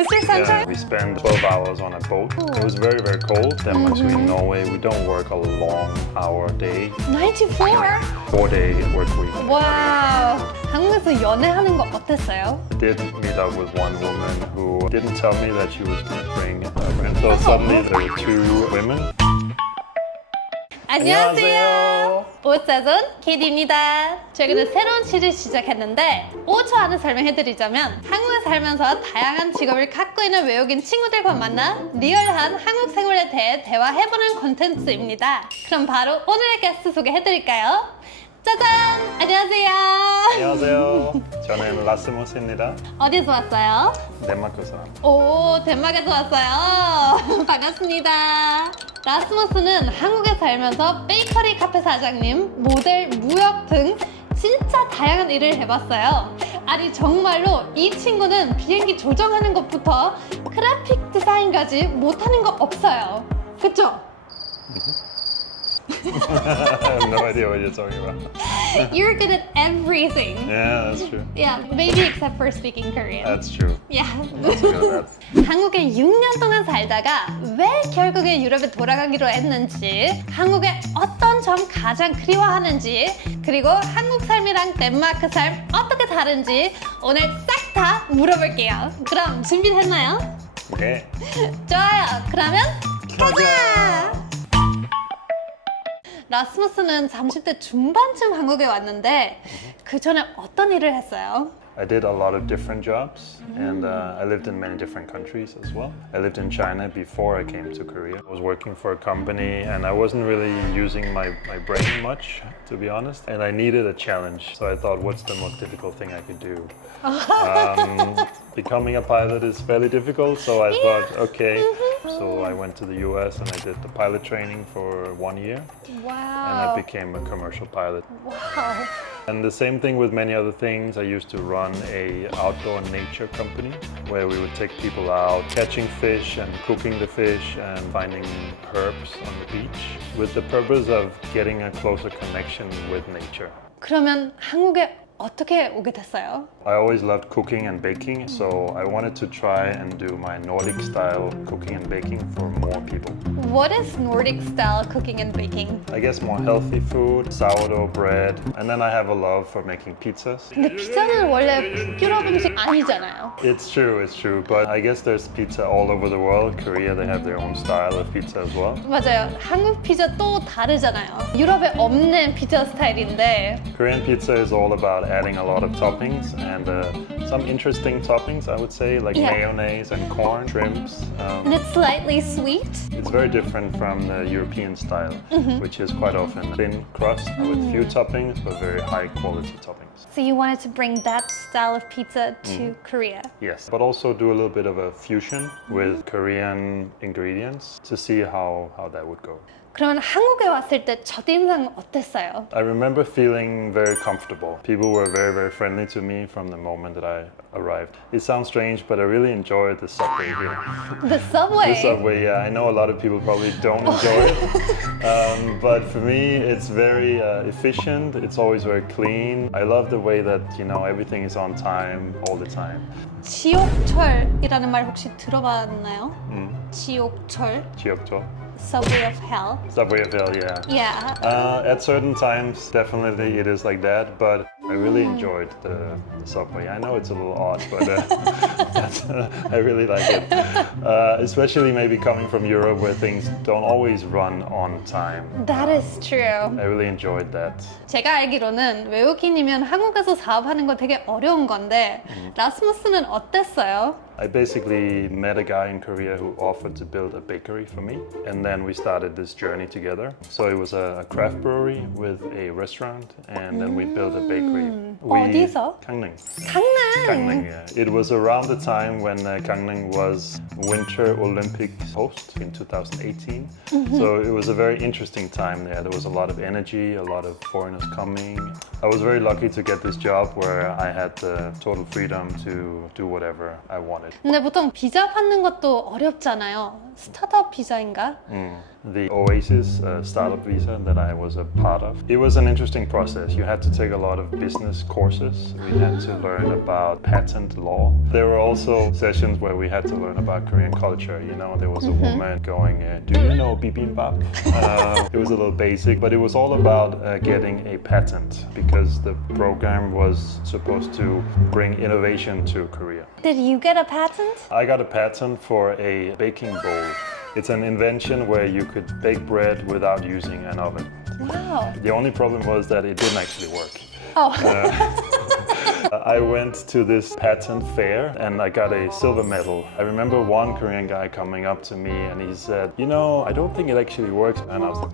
Mr. Sunshine? We spent 12 hours on a boat. It was very, very cold. Denmark, Sweden, Norway, we don't work a long hour day. 9 to 4? 4-day work week. 와우. 한국에서 연애하는 거 어땠어요? Did meet up with one woman who didn't tell me that she was going to bring a friend. So suddenly there were two women. 안녕하세요. 옷사전 KD입니다. 최근에 새로운 시리즈 시작했는데 5초 안에 설명해드리자면 한국에 살면서 다양한 직업을 갖고 있는 외국인 친구들과 만나 리얼한 한국 생활에 대해 대화해보는 콘텐츠입니다. 그럼 바로 오늘의 게스트 소개해드릴까요? 짜잔! 안녕하세요. 안녕하세요. 저는 라스무스입니다. 어디서 왔어요? 덴마크 사람. 오, 덴마크에서 왔어요. 반갑습니다. 라스무스는 한국에 살면서 베이커리 카페 사장님, 모델, 무역 등 진짜 다양한 일을 해봤어요. 아니 정말로 이 친구는 비행기 조정하는 것부터 그래픽 디자인까지 못하는 거 없어요. 그쵸? I have no idea what you're talking about. You're good at everything. Yeah, that's true. Yeah, maybe except for speaking Korean. That's true. Yeah. That's good at that. 한국에 6년 동안 살다가 왜 결국에 유럽에 돌아가기로 했는지, 한국의 어떤 점 가장 그리워하는지, 그리고 한국 삶이랑 덴마크 삶 어떻게 다른지 오늘 싹 다 물어볼게요. 그럼 준비됐나요? Okay. 좋아요. 그러면 가자! 라스무스는 30대 중반쯤 한국에 왔는데 그 전에 어떤 일을 했어요? I did a lot of different jobs and I lived in many different countries as well. I lived in China before I came to Korea. I was working for a company and I wasn't really using my brain much, to be honest. And I needed a challenge. So I thought, what's the most difficult thing I could do? Becoming a pilot is fairly difficult, so I thought, okay. So I went to the US and I did the pilot training for 1 year. And I Wow. became a commercial pilot. Wow. And the same thing with many other things. I used to run a outdoor nature company where we would take people out catching fish and cooking the fish and finding herbs on the beach with the purpose of getting a closer connection with nature. 그러면 한국에 어떻게 오게 됐어요? I always loved cooking and baking, so I wanted to try and do my Nordic style cooking and baking for more people. What is Nordic style cooking and baking? I guess more healthy food, sourdough bread, and then I have a love for making pizzas. 근데 피자는 원래 북유럽 음식 아니잖아요. It's true, but I guess there's pizza all over the world. Korea, they have their own style of pizza as well. 맞아요. 한국 피자 또 다르잖아요. 유럽에 없는 피자 스타일인데 Korean pizza is all about adding a lot of toppings and some interesting toppings, I would say, like Yeah. mayonnaise and corn, shrimps. and it's slightly sweet. It's very different from the European style, which is quite often thin crust with few toppings, but very high quality toppings. So you wanted to bring that style of pizza to Korea. Yes, but also do a little bit of a fusion with Korean ingredients to see how that would go. 그러면 한국에 왔을 때 첫인상 어땠어요? I remember feeling very comfortable. People were very, very friendly to me from the moment that I arrived. It sounds strange, but I really enjoyed the subway here. The subway. The subway, yeah. I know a lot of people probably don't enjoy it. But for me, it's very efficient. It's always very clean. I love the way that, everything is on time all the time. 지옥철이라는 말 혹시 들어봤나요? 지옥철. 지역철. Subway of hell. Subway of hell, yeah. Yeah. At certain times, definitely it is like that, but I really enjoyed the subway. I know it's a little odd, but I really like it. Especially maybe coming from Europe where things don't always run on time. That is true. I really enjoyed that. 제가 알기로는 외국인이면 한국에서 사업하는 거 되게 어려운 건데 라스무스는 어땠어요? I basically met a guy in Korea who offered to build a bakery for me, and then we started this journey together. So it was a craft brewery with a restaurant, and then we built a bakery. 어디서? Gangneung. 강남. Gangneung, yeah. It was around the time when Gangneung was Winter Olympics host in 2018. So it was a very interesting time there. There was a lot of energy, a lot of foreigners coming. I was very lucky to get this job where I had the total freedom to do whatever I wanted. 근데 보통 비자 받는 것도 어렵잖아요. 스타트업 비자인가? the Oasis startup visa that I was a part of. It was an interesting process. You had to take a lot of business courses. We had to learn about patent law. There were also sessions where we had to learn about Korean culture. You know, there was a woman going, do you know bibimbap? It was a little basic, but it was all about getting a patent because the program was supposed to bring innovation to Korea. Did you get a patent? I got a patent for a baking bowl. It's an invention where you could bake bread without using an oven. Wow. The only problem was that it didn't actually work. Oh. I went to this patent fair and I got a silver medal. I remember one Korean guy coming up to me and he said, you know, I don't think it actually works. And I was like,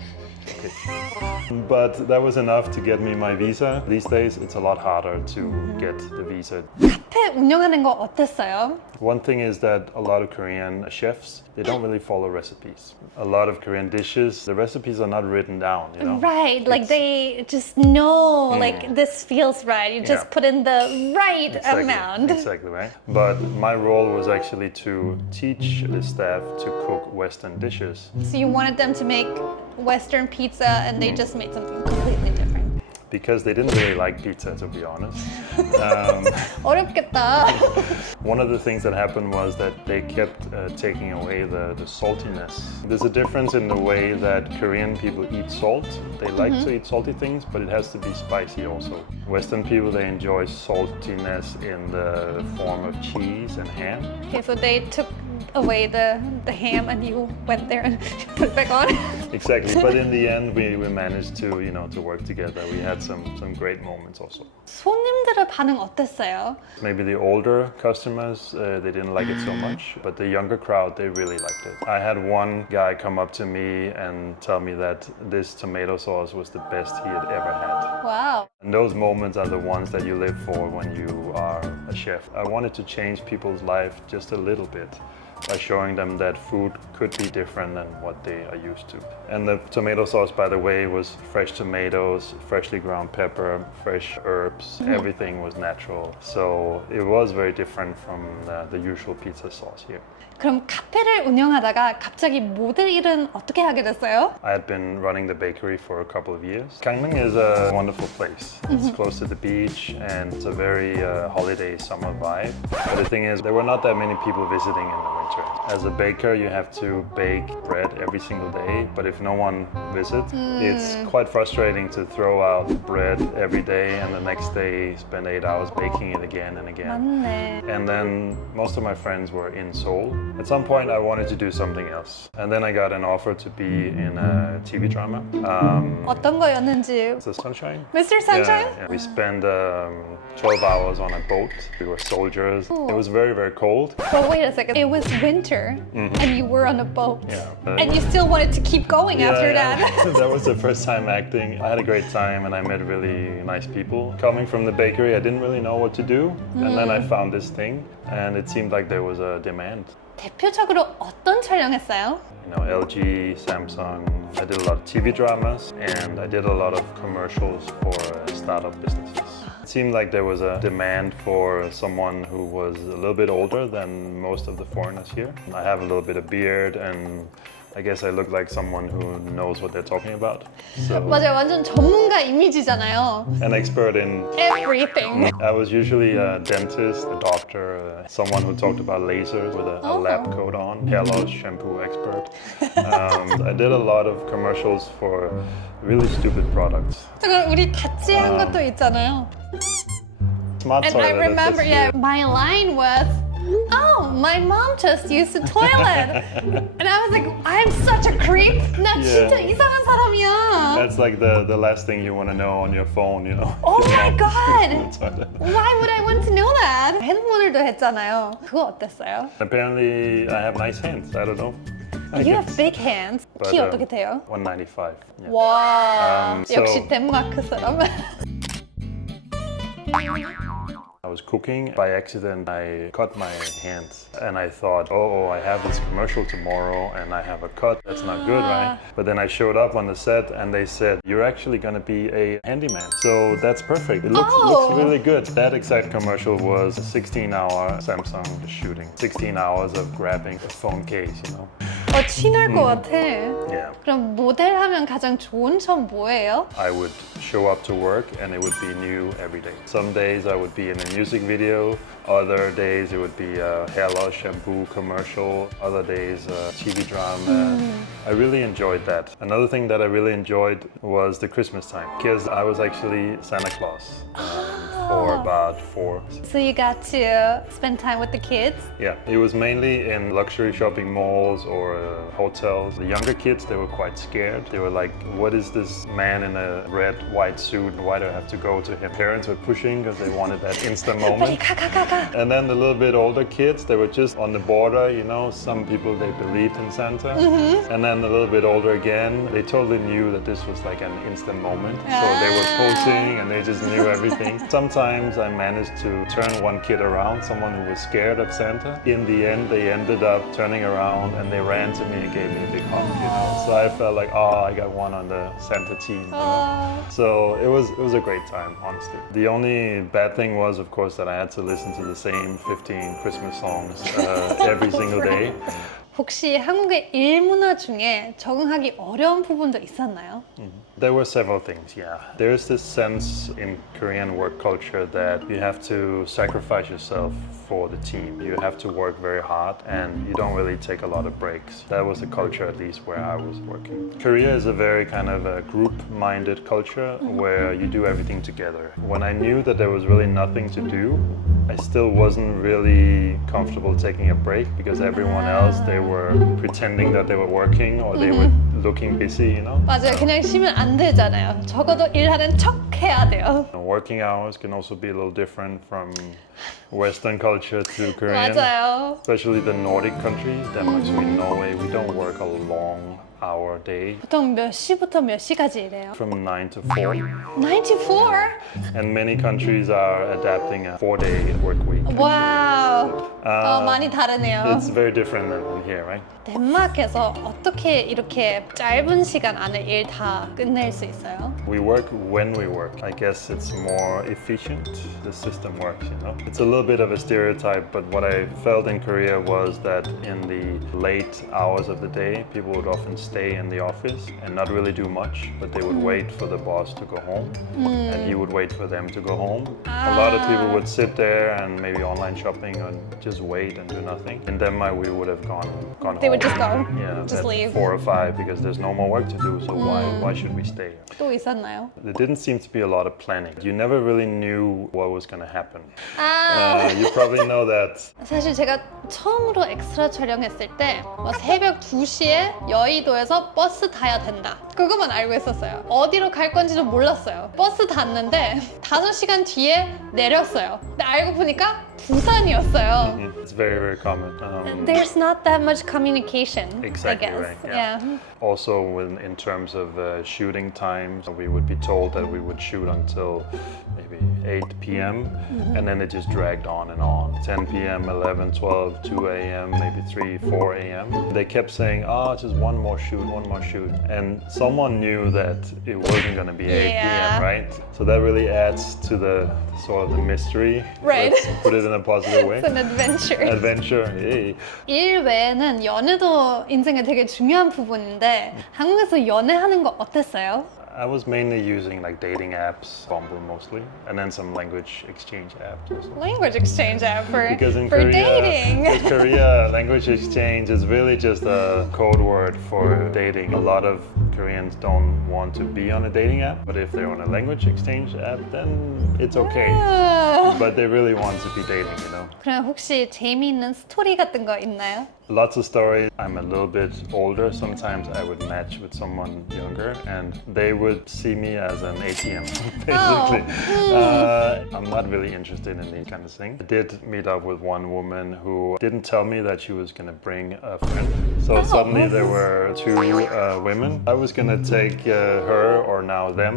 okay. But that was enough to get me my visa. These days, it's a lot harder to get the visa. 카페 운영하는 거 어땠어요? One thing is that a lot of Korean chefs, they don't really follow recipes. A lot of Korean dishes, the recipes are not written down, you know? Right, like It's- they just know, like this feels right. You just Yeah. put in the right amount. Exactly, right? But my role was actually to teach the staff to cook Western dishes So you wanted them to make Western pizza and they just made something completely different. because they didn't really like pizza, to be honest. 어렵겠다. One of the things that happened was that they kept taking away the saltiness. There's a difference in the way that Korean people eat salt. They like to eat salty things, but it has to be spicy also. Western people, they enjoy saltiness in the form of cheese and ham. Okay, so they took away the ham and you went there and put it back on. Exactly, but in the end, we managed to, you know, to work together. We had some great moments also. 손님들의 반응 어땠어요? Maybe the older customers, they didn't like it so much, but the younger crowd, they really liked it. I had one guy come up to me and tell me that this tomato sauce was the best he had ever had. Wow. And those moments are the ones that you live for when you are a chef. I wanted to change people's life just a little bit by showing them that food could be different than what they are used to. And the tomato sauce, by the way, was fresh tomatoes, freshly ground pepper, fresh herbs. Everything was natural. So it was very different from the usual pizza sauce here. 그럼 카페를 운영하다가 갑자기 모델 일은 어떻게 하게 됐어요? I had been running the bakery for a couple of years. Gangneung is a wonderful place. It's close to the beach and it's a very holiday summer vibe. But the thing is, there were not that many people visiting in the winter. As a baker, you have to bake bread every single day, but if no one visits, it's quite frustrating to throw out bread every day and the next day spend 8 hours baking it again and again. 맞네. And then most of my friends were in Seoul. At some point, I wanted to do something else. And then I got an offer to be in a TV drama. 어떤 거였는지. It's The Sunshine. Mr. Sunshine? Yeah. We spent 12 hours on a boat. We were soldiers. It was very, very cold. But wait a second, it was winter and you were on a boat. Yeah. And you still wanted to keep going after Yeah. that. That was the first time acting. I had a great time and I met really nice people. Coming from the bakery, I didn't really know what to do. And then I found this thing and it seemed like there was a demand. 대표적으로 어떤 촬영했어요? You know, LG, Samsung. I did a lot of TV dramas and I did a lot of commercials for startup businesses. It seemed like there was a demand for someone who was a little bit older than most of the foreigners here. I have a little bit of beard and I guess I look like someone who knows what they're talking about. So, 맞아요, 완전 전문가 이미지잖아요. an expert in Everything. I was usually a dentist, a doctor, someone who talked about lasers with a lab coat on, hair loss, shampoo expert. I did a lot of commercials for really stupid products. 잠깐 우리 같이 한 것도 있잖아요. Smart And I toilet, remember, that's yeah, my line was, "Oh, my mom just used the toilet," and I was like, "I'm such a creep. 나 진짜 이상한 사람이야." That's like the last thing you want to know on your phone, you know. Oh my Your God. mom's toilet. Why would I want to know that? 핸드모델도 했잖아요. 그거 어땠어요? Apparently, I have nice hands. I don't know. I You guess. have big hands. But, 키 어떻게 돼요? 195. Yeah. 와, so- 역시 덴마크 사람. I was cooking. By accident, I cut my hands. And I thought, oh, I have this commercial tomorrow and I have a cut. That's not good, right? But then I showed up on the set and they said, you're actually going to be a handyman. So that's perfect. It looks really good. That exact commercial was a 16-hour Samsung shooting. 16 hours of grabbing a phone case, you know. 친할 것 같아. Yeah. 그럼 모델하면 가장 좋은 점 뭐예요? I would show up to work and it would be new every day. Some days I would be in a music video, other days it would be a hair loss shampoo commercial, other days a TV drama. I really enjoyed that. Another thing that I really enjoyed was the Christmas time because I was actually Santa Claus for about 4. So you got to spend time with the kids? Yeah, it was mainly in luxury shopping malls or hotels. The younger kids, they were quite scared. They were like, what is this man in a red, white suit? Why do I have to go to him? Parents were pushing because they wanted that instant 빨리 moment. 가. And then the little bit older kids, they were just on the border, you know. Some people, they believed in Santa. And then a little bit older again, they totally knew that this was like an instant moment. So they were posing and they just knew everything. Sometimes I managed to turn one kid around, someone who was scared of Santa. In the end, they ended up turning around and they ran to me and gave me a big hug, you know. So I felt like, oh, I got one on the Santa team. You know? So it was a great time, honestly. The only bad thing was, of course, that I had to listen to the same 15 Christmas songs every single day. 혹시 한국의 일문화 중에 적응하기 어려운 부분도 있었나요? There were several things, yeah. There's this sense in Korean work culture that you have to sacrifice yourself for the team. You have to work very hard and you don't really take a lot of breaks. That was the culture, at least where I was working. Korea is a very kind of a group-minded culture where you do everything together. When I knew that there was really nothing to do, I still wasn't really comfortable taking a break because everyone else, they were pretending that they were working or they were looking busy, you know? 맞아요. 그냥 쉬면 안 되잖아요. 적어도 일하는 척 해야 돼요. Working hours can also be a little different from Western culture to Korean. 맞아요. Especially the Nordic countries, Denmark, Sweden, Norway, we don't work a long hour day. 보통 몇 시부터 몇 시까지 일해요? From 9 to 4. 9 to 4? And many countries are adapting a 4-day work week. 와우. 많이 다르네요. It's very different than here, right? 덴마크에서 어떻게 이렇게 짧은 시간 안에 일 다 끝낼 수 있어요? We work when we work. I guess it's more efficient. The system works, you know. It's a little bit of a stereotype, but what I felt in Korea was that in the late hours of the day, people would often stay in the office and not really do much, but they would wait for the boss to go home, and he would wait for them to go home. A lot of people would sit there and maybe online shopping and just wait and do nothing. In Denmark, we would have gone home. They would just go, Yeah, just at leave. 4 or 5 because there's no more work to do. So why should we stay? 또 있었나요? There didn't seem to be a lot of planning. You never really knew what was going to happen. You probably know that. 사실 제가 처음으로 엑스트라 촬영했을 때 새벽 2시에 여의도에서 버스 타야 된다. 그것만 알고 있었어요. 어디로 갈 건지도 몰랐어요. 버스 탔는데 5시간 뒤에 내렸어요. 근데 알고 보니까 부산이었어요. It's very, very common. There's not that much communication, Exactly I guess. right, yeah. Also, in terms of shooting times, we would be told that we would shoot until maybe 8 p.m. And then it just dragged on and on. 10 p.m., 11, 12, 2 a.m., maybe 3, 4 a.m. They kept saying, just one more shoot. And someone knew that it wasn't going to be 8 p.m., right? So that really adds to the sort of the mystery. Right. Let's put it in a positive way. It's an adventure. Adventure, hey. 일 외에는 연애도 인생에 되게 중요한 부분인데 한국에서 연애하는 거 어땠어요? I was mainly using like dating apps, Bumble mostly, and then some language exchange apps also. Language exchange app for Korea, dating. with Korea, language exchange is really just a code word for dating. A lot of Koreans don't want to be on a dating app, but if they're on a language exchange app, then it's okay. But they really want to be dating, you know. 그럼 혹시 재미있는 스토리 같은 거 있나요? Lots of stories. I'm a little bit older. Sometimes I would match with someone younger and they would see me as an ATM, basically. I'm not really interested in these kind of things. I did meet up with one woman who didn't tell me that she was going to bring a friend. So suddenly there were 2 women. I was going to take her or now them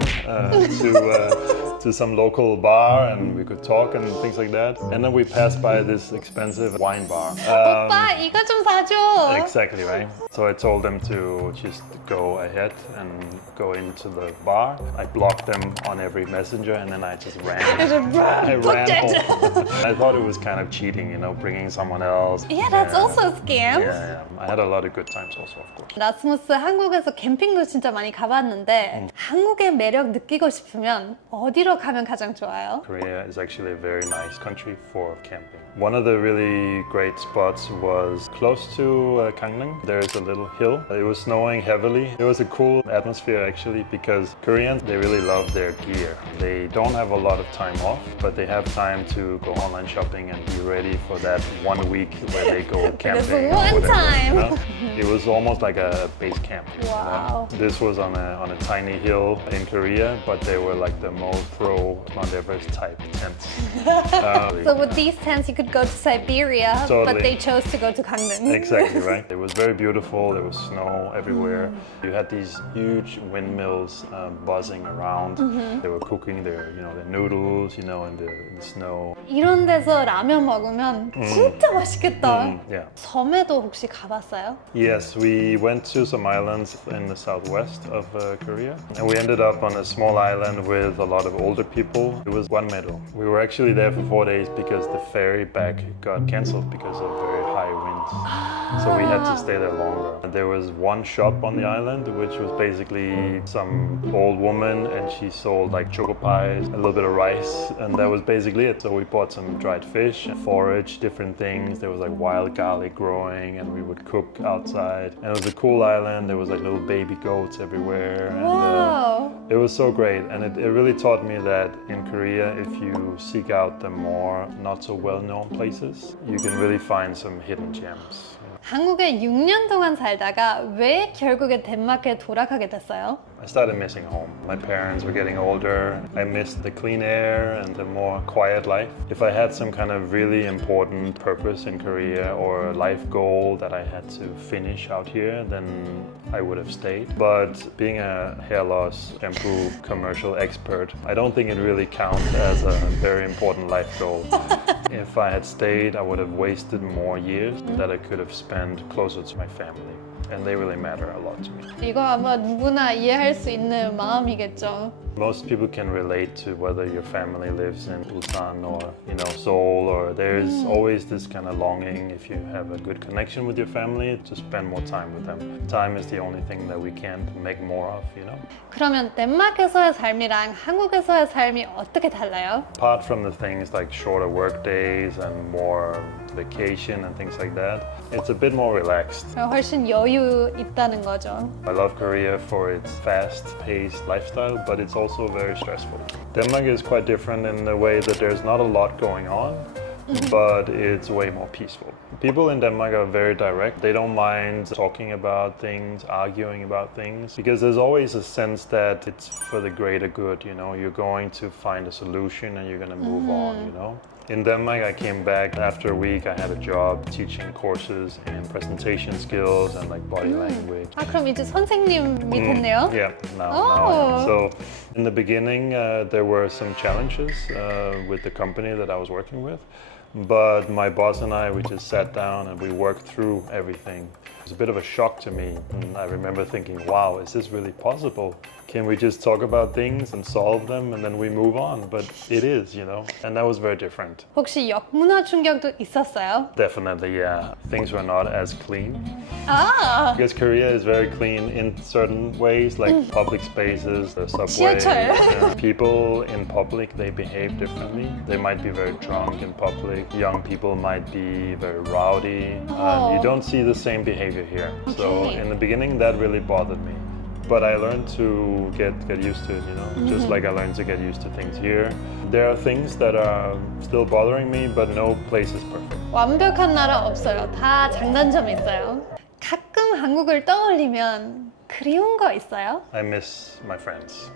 to some local bar and we could talk and things like that. And then we passed by this expensive wine bar. 오빠 이거 좀 사줘. Exactly, right? So I told them to just go ahead and go into the bar. I blocked them on every messenger and then I just ran. I ran home. I thought it was kind of cheating, bringing someone else. Yeah, that's also a scam. Yeah. I had a lot of good times also, of course. 라스무스 한국에서 캠핑도 진짜 많이 가봤는데 한국의 매력 느끼고 싶으면 어디로 가면 가장 좋아요? Korea is actually a very nice country for camping. One of the really great spots was close to Gangneung. There's a little hill. It was snowing heavily. It was a cool atmosphere actually because Koreans, they really love their gear. They don't have a lot of time off, but they have time to go online shopping and be ready for that 1 week where they go camping. or one whatever, time. It was almost like a base camp. Wow. This was on a tiny hill in Korea, but they were like the most pro Mount Everest type tents. So with these tents you could go to Siberia, but Totally. they chose to go to Gangneung. Exactly, right? It was very beautiful. There was snow everywhere. You had these huge windmills buzzing around. They were cooking their noodles, in the snow. 이런 데서 라면 먹으면 진짜 맛있겠다. Yeah. 섬에도 혹시 가봤어요? Yes, we went to some islands in the southwest of Korea, and we ended up on a small island with a lot of older people. It was Gwangmae-do. We were actually there for 4 days because the ferry back got canceled because of very high winds. So we had to stay there longer. And there was one shop on the island, which was basically some old woman, and she sold like choco pies, a little bit of rice, and that was basically it. So we bought some dried fish, forage, different things. There was like wild garlic growing, and we would cook outside. And it was a cool island. There was like little baby goats everywhere. And, Wow. it was so great, and it really taught me that in Korea, if you seek out the more not so well-known places, you can really find some hidden gems. 한국에 6년 동안 살다가 왜 결국에 덴마크에 돌아가게 됐어요? I started missing home. My parents were getting older. I missed the clean air and the more quiet life. If I had some kind of really important purpose in Korea or a life goal that I had to finish out here, then I would have stayed. But being a hair loss shampoo commercial expert, I don't think it really counts as a very important life goal. If I had stayed, I would have wasted more years that I could have spent closer to my family. And they really matter a lot to me. 이거 아마 누구나 이해할 수 있는 마음이겠죠. Most people can relate to whether your family lives in Busan or Seoul, or there's always this kind of longing if you have a good connection with your family to spend more time with them. Time is the only thing that we can't make more of. 그러면 덴마크에서의 삶이랑 한국에서의 삶이 어떻게 달라요? Apart from the things like shorter work days and more vacation and things like that, it's a bit more relaxed. 훨씬 여유 있다는 거죠. I love Korea for its fast-paced lifestyle, but it's also very stressful. Denmark is quite different in the way that there's not a lot going on, but it's way more peaceful. People in Denmark are very direct. They don't mind talking about things, arguing about things, because there's always a sense that it's for the greater good, You're going to find a solution and you're going to move on, In Denmark, I came back after a week. I had a job teaching courses in presentation skills and like body language. 아, 그럼 이제 선생님이 됐네요? Yeah, now Oh. I am. So in the beginning, there were some challenges with the company that I was working with. But my boss and I, we just sat down and we worked through everything. It was a bit of a shock to me. And I remember thinking, wow, is this really possible? Can we just talk about things and solve them and then we move on? But it is, and that was very different. 혹시 역문화 충격도 있었어요? Definitely, yeah. Things were not as clean. 아, Because Korea is very clean in certain ways, like public spaces, the subway. 지하철. People in public, they behave differently. They might be very drunk in public. Young people might be very rowdy. Oh. You don't see the same behavior here. So Okay. in the beginning, that really bothered me. But I learned to get used to it, just like I learned to get used to things here. There are things that are still bothering me, but no place is perfect. 완벽한 나라 없어요. 다 장단점이 있어요. 가끔 한국을 떠올리면 그리운 거 있어요? I miss my friends,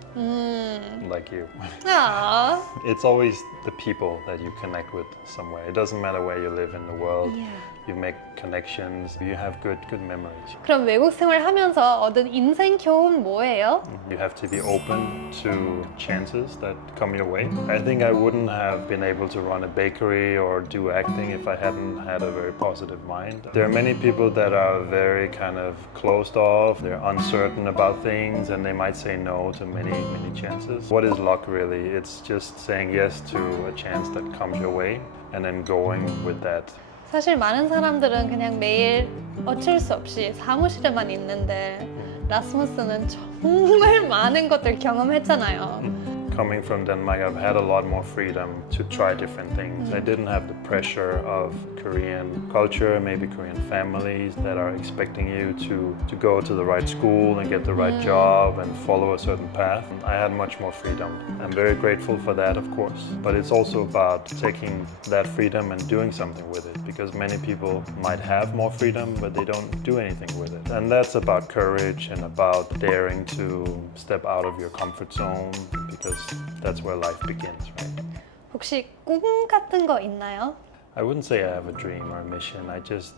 like you. 아, It's always the people that you connect with somewhere. It doesn't matter where you live in the world. Yeah. you make connections, you have good memories. 그럼 외국 생활하면서 얻은 인생 교훈 뭐예요? You have to be open to chances that come your way. I think I wouldn't have been able to run a bakery or do acting if I hadn't had a very positive mind. There are many people that are very kind of closed off, they're uncertain about things, and they might say no to many chances. What is luck really? It's just saying yes to a chance that comes your way and then going with that. 사실 많은 사람들은 그냥 매일 어쩔 수 없이 사무실에만 있는데 라스무스는 정말 많은 것들 경험했잖아요. Coming from Denmark, I've had a lot more freedom to try different things. I didn't have the pressure of Korean culture, maybe Korean families that are expecting you to go to the right school and get the right job and follow a certain path. I had much more freedom. I'm very grateful for that, of course. But it's also about taking that freedom and doing something with it, because many people might have more freedom, but they don't do anything with it. And that's about courage and about daring to step out of your comfort zone, because that's where life begins, right? 혹시 꿈 같은 거 있나요? I wouldn't say I have a dream or a mission. I just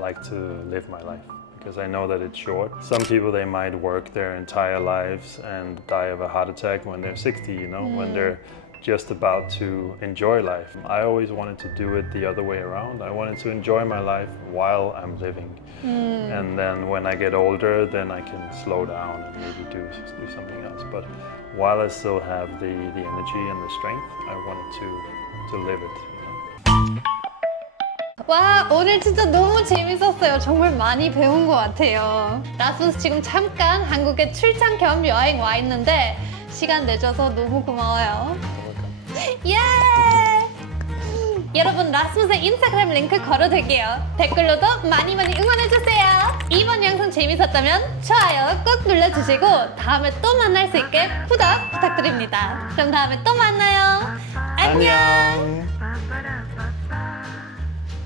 like to live my life because I know that it's short. Some people, they might work their entire lives and die of a heart attack when they're 60, you know, when they're just about to enjoy life. I always wanted to do it the other way around. I wanted to enjoy my life while I'm living. And then when I get older, then I can slow down and maybe do something else. But while I still have the energy and the strength, I wanted to live it. You know? 와, 오늘 진짜 너무 재밌었어요. 정말 많이 배운 것 같아요. 라스무스 지금 잠깐 한국에 출장 겸 여행 와 있는데 시간 내줘서 너무 고마워요. 예! 여러분, 라스무스의 인스타그램 링크 걸어둘게요. 댓글로도 많이 응원해주세요. 이번 영상 재밌었다면 좋아요 꼭 눌러주시고 다음에 또 만날 수 있게 구독 부탁드립니다. 그럼 다음에 또 만나요. 안녕!